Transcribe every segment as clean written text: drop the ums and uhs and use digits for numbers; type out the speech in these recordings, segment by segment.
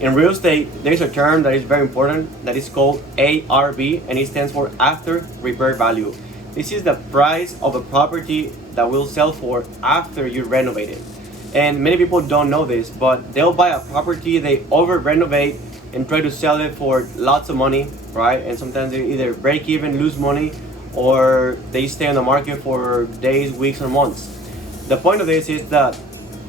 In real estate, there's a term that is very important that is called ARV, and it stands for after repair value. This is the price of a property that will sell for after you renovate it. And many people don't know this, but they'll buy a property, they over renovate and try to sell it for lots of money, right? And sometimes they either break even, lose money, or they stay on the market for days, weeks, or months. The point of this is that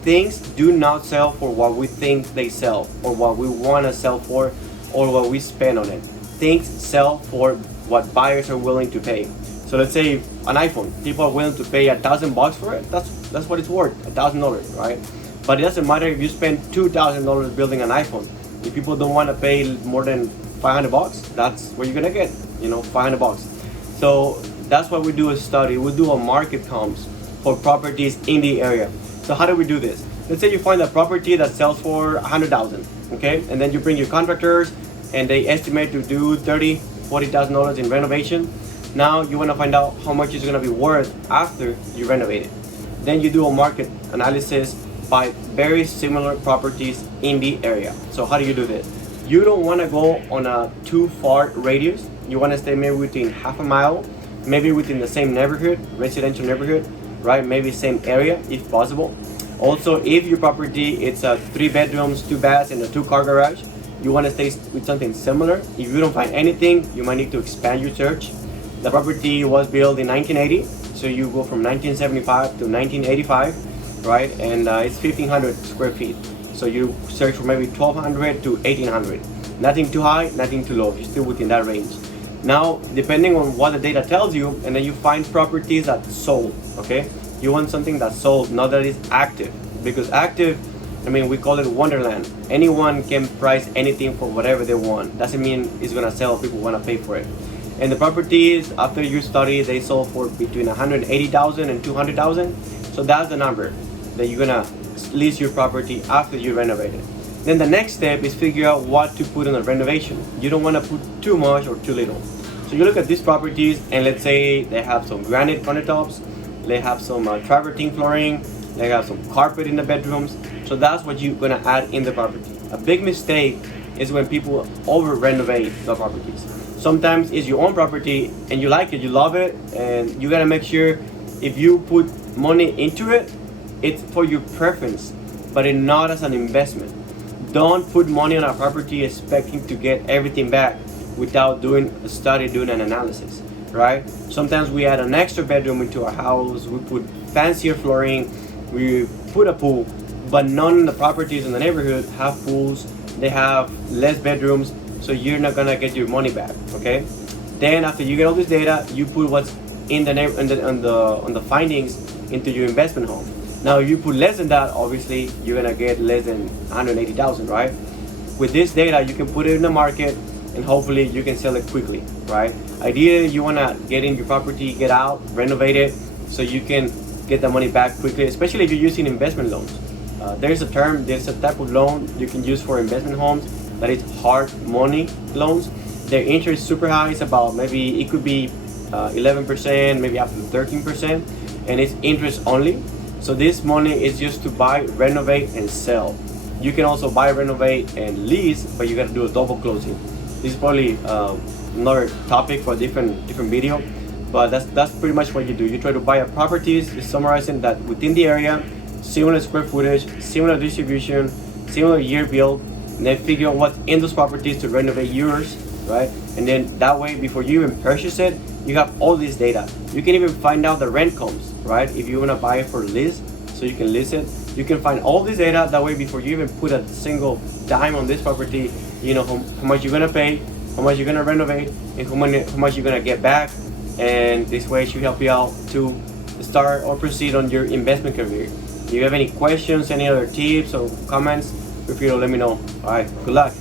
things do not sell for what we think they sell, or what we want to sell for, or what we spend on it. Things sell for what buyers are willing to pay. So let's say an iPhone, people are willing to pay $1,000 for it. That's what it's worth, $1,000, right? But it doesn't matter if you spend $2,000 building an iPhone. If people don't want to pay more than $500, that's where you're gonna get, $500. So that's why we do a study. We do a market comps for properties in the area. So how do we do this? Let's say you find a property that sells for $100,000, okay? And then you bring your contractors and they estimate to do $30,000, $40,000 in renovation. Now you want to find out how much it's going to be worth after you renovate it. Then you do a market analysis by very similar properties in the area. So how do you do this? You don't want to go on a too far radius. You want to stay maybe within half a mile, maybe within the same neighborhood, residential neighborhood, right? Maybe same area if possible. Also, if your property it's 3 bedrooms, 2 baths, and a 2-car garage, you want to stay with something similar. If you don't find anything, you might need to expand your search. The property was built in 1980, so you go from 1975 to 1985, right? And it's 1,500 square feet. So you search for maybe 1,200 to 1,800. Nothing too high, nothing too low. You're still within that range. Now, depending on what the data tells you, and then you find properties that sold, okay? You want something that's sold, not that it's active. Because active, we call it Wonderland. Anyone can price anything for whatever they want. Doesn't mean it's gonna sell, people wanna pay for it. And the properties, after you study, they sold for between 180,000 and 200,000. So that's the number that you're gonna list your property after you renovate it. Then the next step is figure out what to put in the renovation. You don't wanna put too much or too little. So you look at these properties and let's say they have some granite countertops, they have some travertine flooring, they have some carpet in the bedrooms. So that's what you're gonna add in the property. A big mistake is when people over renovate the properties. Sometimes it's your own property and you like it, you love it, and you gotta make sure if you put money into it, it's for your preference, but it's not as an investment. Don't put money on a property expecting to get everything back without doing a study, doing an analysis, right? Sometimes we add an extra bedroom into our house, we put fancier flooring, we put a pool, but none of the properties in the neighborhood have pools, they have less bedrooms, so you're not gonna get your money back, okay? Then after you get all this data, you put what's in on the findings into your investment home. Now, if you put less than that, obviously you're gonna get less than 180,000, right? With this data, you can put it in the market, and hopefully you can sell it quickly, right? Ideally, you wanna get in your property, get out, renovate it, so you can get the money back quickly, especially if you're using investment loans. There's a type of loan you can use for investment homes that is hard money loans. Their interest is super high. It's about maybe, it could be 11%, maybe up to 13%, and it's interest only. So this money is just to buy, renovate, and sell. You can also buy, renovate, and lease, but you gotta do a double closing. This is probably another topic for a different video, but that's pretty much what you do. You try to buy a properties, you're summarizing that within the area, similar square footage, similar distribution, similar year build, and then figure out what's in those properties to renovate yours, right? And then that way, before you even purchase it, you have all this data. You can even find out the rent comes, right? If you wanna buy it for lease, so you can list it, you can find all this data. That way, before you even put a single dime on this property, you know how much you're gonna pay, how much you're gonna renovate, and how much you're gonna get back. And this way should help you out to start or proceed on your investment career. If you have any questions, any other tips or comments, feel free to let me know. All right, good luck.